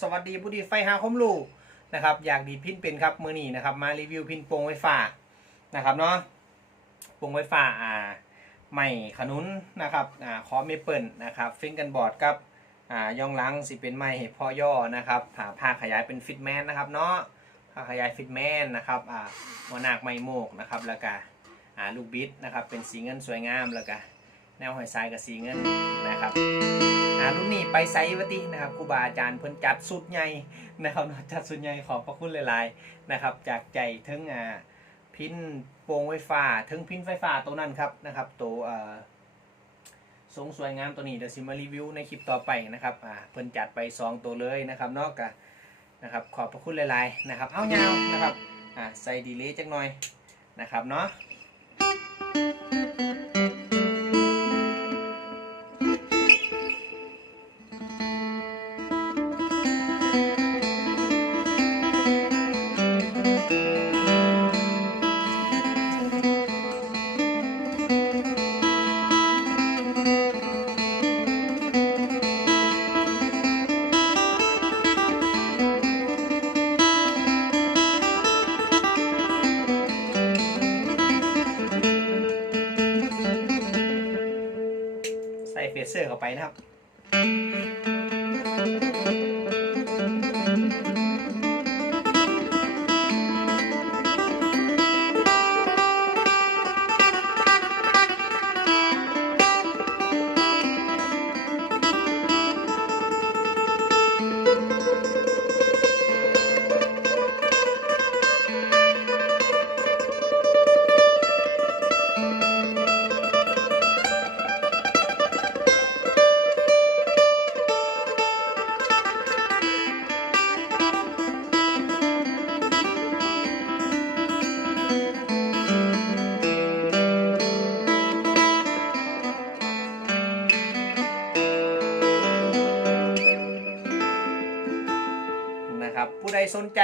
สวัสดีผู้ดีไฟหาคมรูกนะครับอยากดีพินเป็นครับมือนี้นะครับมารีวิวพินโปงไฟฟ้านะครับเนาะโปงไฟฟ้าอ่าใหม่ขนุนนะครับอ่าคอเมเปิลนะครับฟิงกันบอร์ดกับอ่าย่องหลังสิเป็นไม้พ่อย่อนะครับผ่าผ้าขยายเป็นฟิตแมนนะครับเนาะผ้าขยายฟิตแมนนะครับอ่าหัวหนากไม้โมกนะครับแล้วก็อ่าลูกบิดนะครับเป็นสีเงินสวยงามแล้วก็แนวหอยทรายกับสีเงินนะครับ ไปไซวตินะครับครูบาอาจารย์เพิ่นจัดสุดใหญ่นะครับเนจัดสุดใหญ่ขอบพระคุณหลายๆนะครับ จากใจถึงอ่าพินโปรงไฟฟ้าถึงพินไฟฟ้าตัวนั้นครับนะครับตัวอ่าทรงสวยงามตัวนี้เดี๋ยวสิมารีวิวในคลิปต่อไปนะครับอ่าเพิ่นจัดไปสองตัวเลยนะครับนอกกนะครับขอบพระคุณหลายๆนะครับ เอายาวนะครับอ่าใส่ดีเลย์จักหน่อยนะครับเนาะ เซอร์เข้าไปนะครับ นะครับ ผู้ใดสนใจ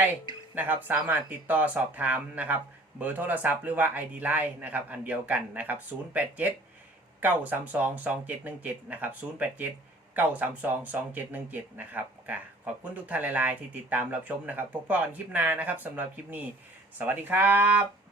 นะครับสามารถติดต่อสอบถามนะครับ เบอร์โทรศัพท์หรือว่า ID Line นะครับอันเดียวกันนะครับ 087 932 2717 นะครับ 087 932 2717 นะครับก็ขอบคุณทุกท่านหลาย ๆ ที่ติดตามรับชมนะครับพบกันคลิปหน้านะครับสำหรับคลิปนี้ สวัสดีครับ